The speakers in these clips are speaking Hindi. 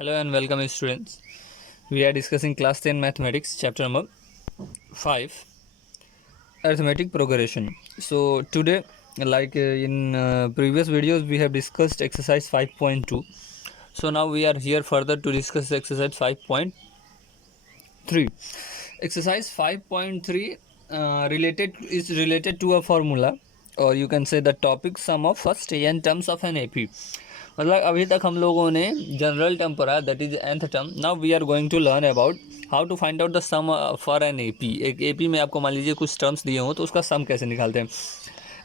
Hello and welcome students. We are discussing class 10 mathematics chapter number 5 arithmetic progression. So today in previous videos we have discussed exercise 5.2. So now we are here further to discuss exercise 5.3. Exercise 5.3 related to a formula, or you can say the topic sum of first n terms of an AP. मतलब अभी तक हम लोगों ने जनरल टर्म पढ़ा, that is nth term. Now we are going to learn about how to find out the sum for an AP. एक एपी में आपको मान लीजिए कुछ टर्म्स दिए हों तो उसका सम कैसे निकालते हैं.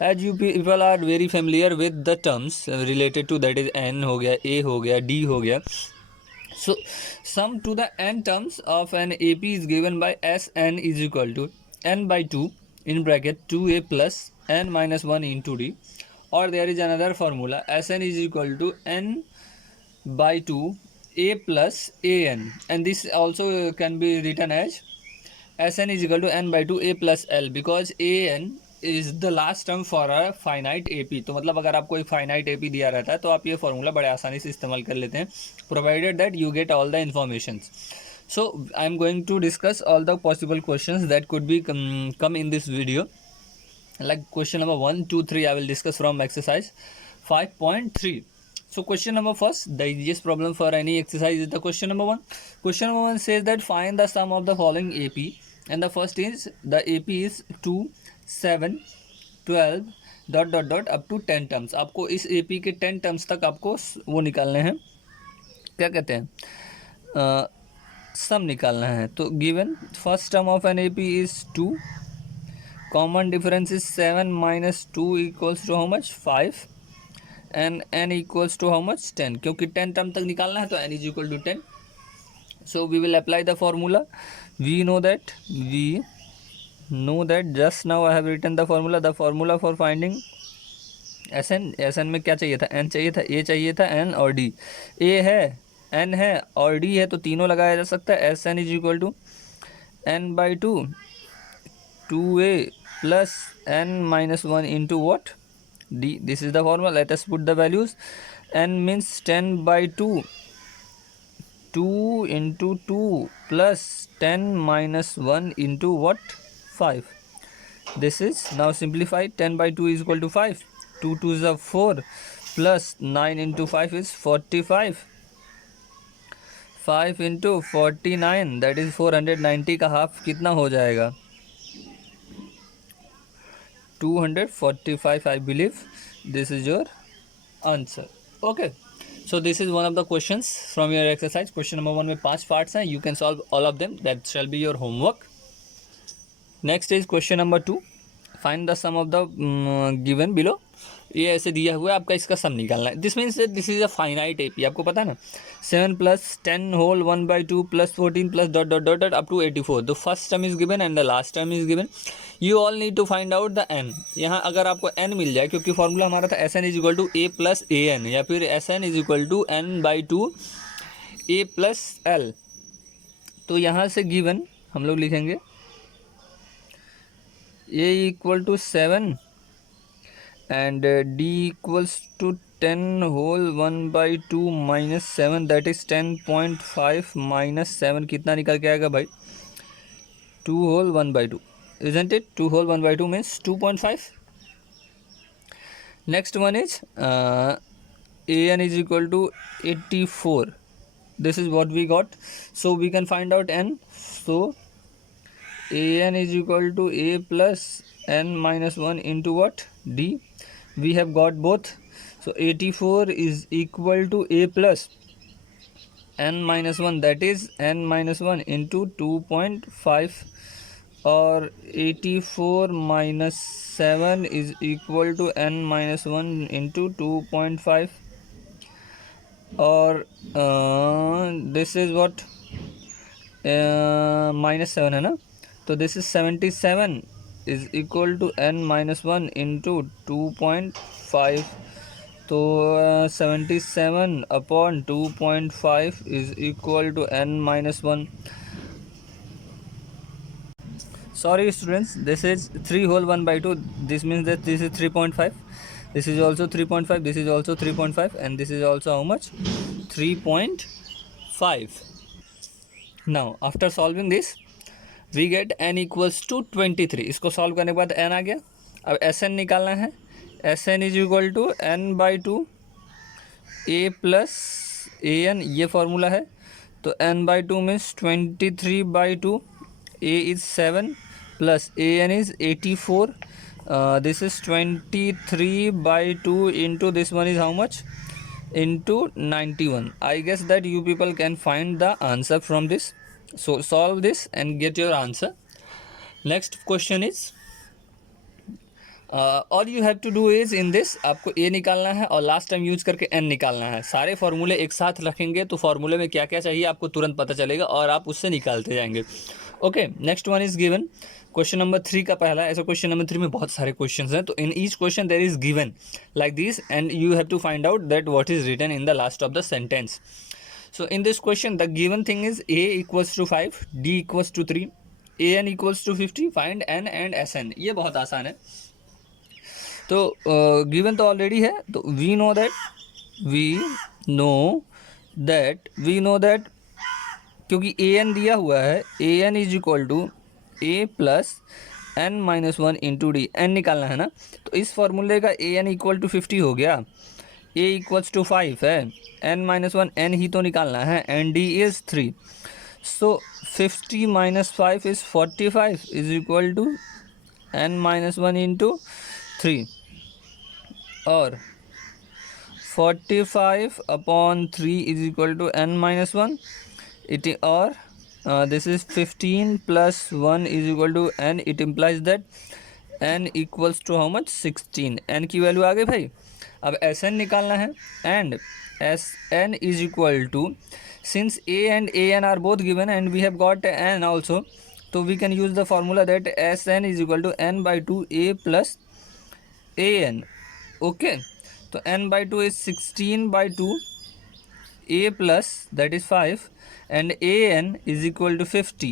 As you people are very familiar with the terms related to, that is n हो गया, ए हो गया, डी हो गया. So sum to the n terms of an AP is given by Sn is equal to n by 2 in bracket 2a plus n minus 1 into d, or there is another formula Sn is equal to n by 2 a plus an, and this also can be written as Sn is equal to n by 2 a plus l, because an is the last term for a finite AP. तो मतलब अगर आपको एक फाइनाइट एपी दिया रहता है तो आप ये फॉर्मूला बड़े आसानी से इस्तेमाल कर लेते हैं, provided that you get all the information. So I am going to discuss all the possible questions that could be come in this video. Like question number 1, 2, 3 I will discuss from exercise 5.3. So question number first, the easiest problem for any exercise is the question number 1. Question number 1 says that find the sum of the following AP, and the first is the AP is 2, 7, 12 dot dot dot up to 10 terms. आपको इस AP के 10 टर्म्स तक आपको वो निकालने हैं, क्या कहते हैं, सम निकालना है. तो given first term of an AP is 2, common difference is 7 minus 2 equals to how much 5, and n equals to how much 10. क्योंकि 10 टर्म तक निकालना है तो n is equal to 10. So we will apply the formula. We know that just now I have written the formula for finding Sn में क्या चाहिए था, n चाहिए था, a चाहिए था, n और d. a है, n है और d है, तो तीनों लगाया जा सकता है. Sn is equal to n by 2 2a plus n minus 1 into what d. This is the formula. Let us put the values. n means 10 by 2, 2 into 2 plus 10 minus 1 into what 5. This is now simplified. 10 by 2 is equal to 5. 2 2 is 4 plus 9 into 5 is 45. 5 into 49 that is 490 का हाफ कितना हो जाएगा, 245. I believe this is your answer. Okay, so this is one of the questions from your exercise. Question number 1 में 5 parts हैं, you can solve all of them. That shall be your homework. Next is question number 2. Find the sum of the given below. ये ऐसे दिया हुआ है, आपका इसका सम निकालना है. This means this is a finite AP. आपको पता है ना, 7 plus 10 whole 1 by 2 plus 14 plus dot dot dot up to 84. The first term is given and the last term is given. You all need to find out the n. यहाँ अगर आपको n मिल जाए, क्योंकि फॉर्मूला हमारा था Sn is equal to a plus an, या फिर Sn is equal to n by 2 a plus l. तो यहाँ से गिवन हम लोग लिखेंगे a equal to 7 and d equals to 10 whole 1 by 2 minus 7, that is 10.5 minus 7 कितना निकल के आएगा भाई, 2 whole 1 by 2, isn't it? 2 whole 1 by 2 means 2.5. next one is an is equal to 84. this is what we got, so we can find out n. so an is equal to a plus n minus 1 into what d. we have got both. so 84 is equal to a plus n minus 1, that is n minus 1 into 2.5, or 84 minus 7 is equal to n minus 1 into 2.5, or this is what minus 7 है ना, तो this is 77 is equal to n minus 1 into 2.5. तो 77 upon 2.5 is equal to n minus 1. sorry students, this is 3 whole 1 by 2. this means that this is 3.5, this is also 3.5, this is also 3.5, and this is also how much, 3.5. 5. Now after solving this we get n equals to 23. इसको सॉल्व करने के बाद n आ गया. अब Sn निकालना है. Sn is equal to n/2 a plus an, ये फॉर्मूला है. तो n/2 means 23/2. a is 7 plus an is 84. This is 23/2 into this one is how much? Into 91. I guess that you people can find the answer from this. So solve this and get your answer. Next question is all you have to do is in this आपको a निकालना है और लास्ट टाइम यूज करके n निकालना है. सारे फॉर्मूले एक साथ रखेंगे तो फॉर्मूले में क्या क्या चाहिए आपको तुरंत पता चलेगा और आप उससे निकालते जाएंगे. Okay, next one is given. Question number 3 का पहला. ऐसा क्वेश्चन नंबर 3 में बहुत सारे क्वेश्चंस हैं, तो in each question there is given like this and you have to find out that what is written in the last of the sentence. So in this question the given thing is a equals to 5, d equals to 3, an equals to 50. Find n and sn. ये बहुत आसान है. तो given तो ऑलरेडी है, तो we know that क्योंकि an दिया हुआ है, an is equal to a plus n minus 1 into d. n निकालना है ना, तो इस फॉर्मूले का an इक्वल टू 50 हो गया. a इक्वल्स टू 5 है, n माइनस 1 n ही तो निकालना है, and d is 3. So 50 minus 5 is 45 is equal to n minus 1 into 3 और 45 upon 3 is equal to n minus 1 it और this is 15 plus 1 is equal to n. It implies that n equals to how much? 16. n की वैल्यू आ गई भाई. अब Sn निकालना है and Sn is equal to, since a and an are both given and we have got n also, so we can use the formula that Sn is equal to n/2 a plus an. Okay, so n/2 is 16/2 a plus that is 5 and an is equal to 50.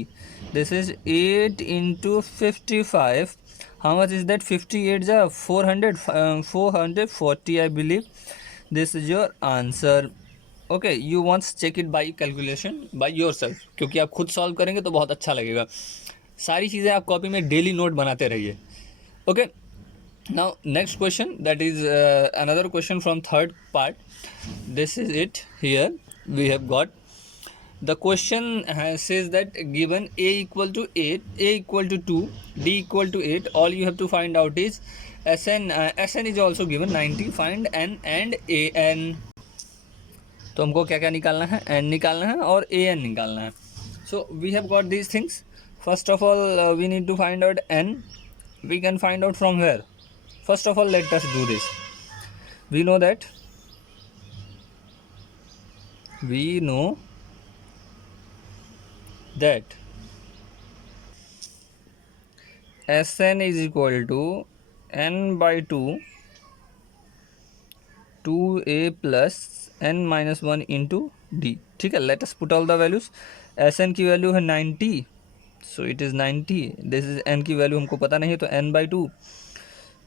This is 8 into 55. How much is that? 58 is 440 I believe. This is your answer. Okay, you once check it by calculation by yourself, क्योंकि आप खुद सॉल्व करेंगे तो बहुत अच्छा लगेगा. सारी चीज़ें आप कॉपी में डेली नोट बनाते रहिए. Okay, now next question, that is another question from third part. This is it. Here we have got the question says that given a equal to 8, a equal to 2, d equal to 8. All you have to find out is Sn. Sn is also given 90. Find n and an. तो हमको क्या क्या निकालना है? n निकालना है और an निकालना है. So we have got these things. First of all we need to find out n. We can find out from where? First of all let us do this. We know that Sn is equal to n/2 2a plus n minus 1 into d. ठीक है, let us put all the values. Sn की वैल्यू है 90, so it is 90. This is n की वैल्यू हमको पता नहीं, तो n/2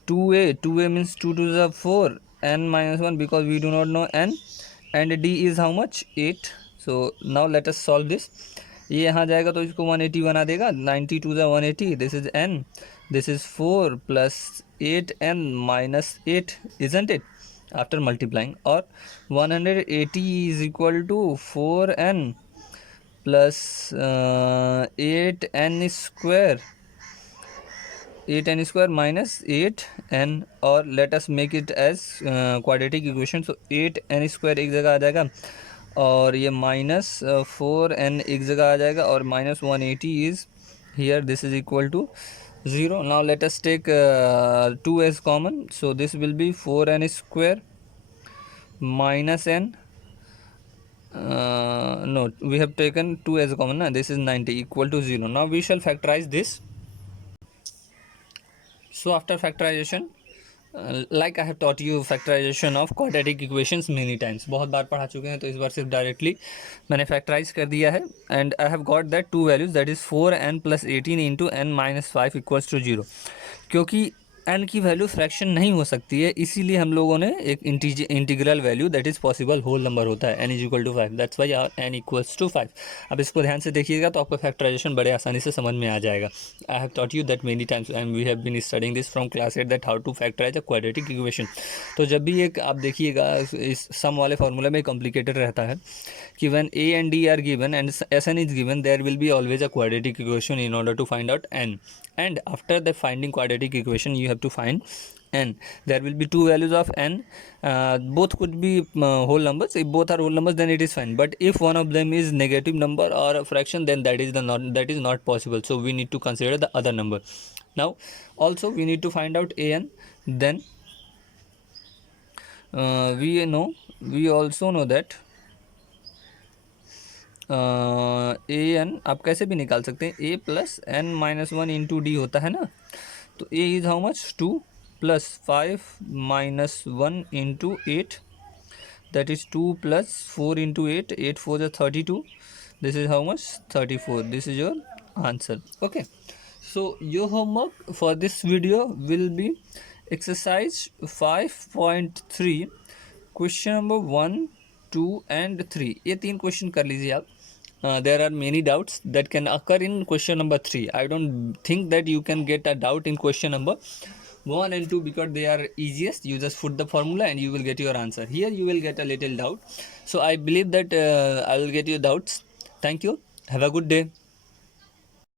2a means 2 to the 4, n minus 1 because we do not know n, and d is how much? 8. So now let us solve this. ये यहाँ जाएगा तो इसको 180 बना देगा. 90 to the 180, this is n, this is 4 plus 8n minus 8, isn't it? After multiplying, or 180 is equal to 4n plus 8n square, 8n square minus 8n, or let us make it as quadratic equation. So 8n square एक जगह आ जाएगा और ये माइनस 4n एक जगह आ जाएगा और minus 180 is here. This is equal to 0. Now let us take 2 as common. So this will be 4n square minus n. No, we have taken 2 as common na. This is 90 equal to 0. Now we shall factorize this. So after factorization, like I have taught you factorization of quadratic equations many times, बहुत बार पढ़ा चुके हैं, तो इस बार सिर्फ डायरेक्टली मैंने फैक्टराइज कर दिया है. And I have got that 2 values, that is 4n plus 18 into n minus 5 equals to 0. क्योंकि एन की वैल्यू फ्रैक्शन नहीं हो सकती है, इसीलिए हम लोगों ने एक integral value that is possible whole number होता है, n is equal to 5, that's why n equals to 5। अब इसको ध्यान से देखिएगा तो आपको फैक्टराइजेशन बड़े आसानी से समझ में आ जाएगा। I have taught you that many times and we have been studying this from class 8 that how to factorise a quadratic equation. तो जब भी एक आप देखिएगा इस सम वाले फार्मूला में कॉम्प्लिकेटेड रहता है कि when a and d are given and Sn is given, there will be always a quadratic equation in order to find out n, and after the finding quadratic equation you have to find n. There will be two values of n, both could be whole numbers. If both are whole numbers then it is fine, but if one of them is negative number or a fraction then that is not possible, so we need to consider the other number. Now also we need to find out an, then we also know that a n आप कैसे भी निकाल सकते हैं, a plus n minus one into d होता है ना, तो a is how much 2 plus 5 minus 1 into 8, that is 2 plus 4 into 8, 8 4 is 32, this is how much 34, this is your answer. Okay, so your homework for this video will be exercise 5.3 question number 1, 2 and 3, ये 3 क्वेश्चन कर लीजिए आप। there are many doubts that can occur in question number 3. I don't think that you can get a doubt in question number 1 and 2 because they are easiest. You just put the formula and you will get your answer. Here you will get a little doubt, so I believe that I will get your doubts. Thank you, have a good day.